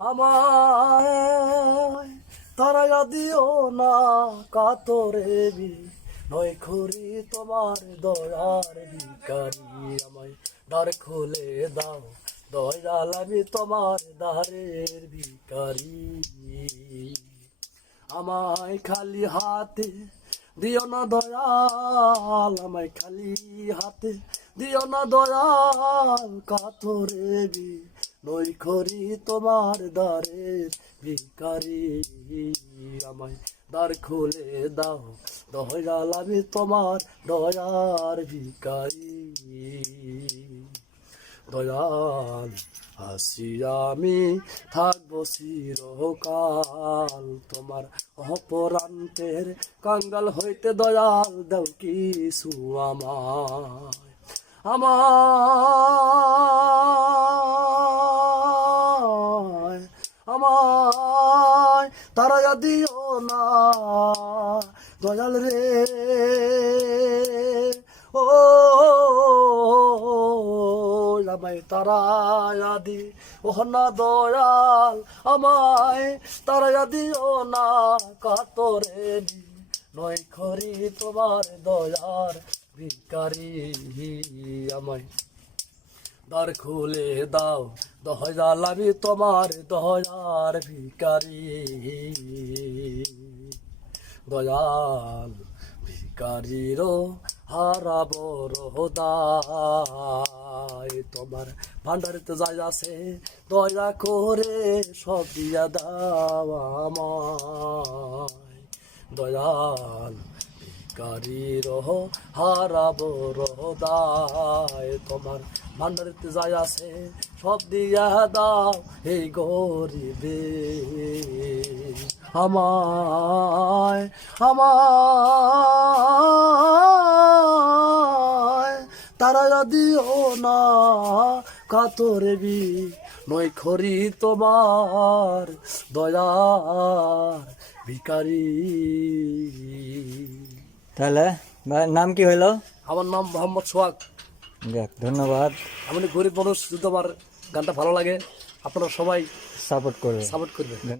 আমায় তারা দিও না কাতরে নয় করি তোমার দয়ার ভিখারি। আমায় দ্বার খুলে দাও দয়াল, আমি তোমার দ্বারের ভিখারি। আমায় খালি হাতে দিও না দয়াল, আমায় খালি হাতে দিও না দয়াল, কাতরে নই করি তোমার দ্বারের ভিখারি। আমায় দ্বার খুলে দাও দয়াল, আমি তোমার দয়ার ভিখারি। দয়াল হাসি আমি থাকবো চিরকাল, তোমার অপরান্তের কাঙ্গাল হইতে দয়াল দাও কিছু আমায়। আমায় আমায় তারা দিও না দয়াল রে, ও আমায় তারা দি ও না দয়াল, আমায় তারা দিও না কাতরে নয় করি তোমার দয়ার ভিখারি। আমায় দ্বার খুলে দাও দয়াল, আমি তোমার দয়ার ভিখারি। দয়াল ভিখারিরও হারাবো রোদায়, তোমার ভান্ডারিতে যাই আছে দয়া করে সব দিয়া দাও আমায়। দয়াল ভিখারির হারাবো রোদায়, তোমার ভান্ডারিতে যাই আছে সব দিয়া দাও এই গরিবে। আমায় আমায় তারা দিও না কাতরে নয় করি তোমার দয়ার ভিখারি। তাহলে ভাইয়ের নাম কি হইলো? আমার নাম মোহাম্মদ সোহাগ। যাক, ধন্যবাদ। আমি গরিব মানুষ, যদি আমার গানটা ভালো লাগে আপনারা সবাই সাপোর্ট করবে। করবেন।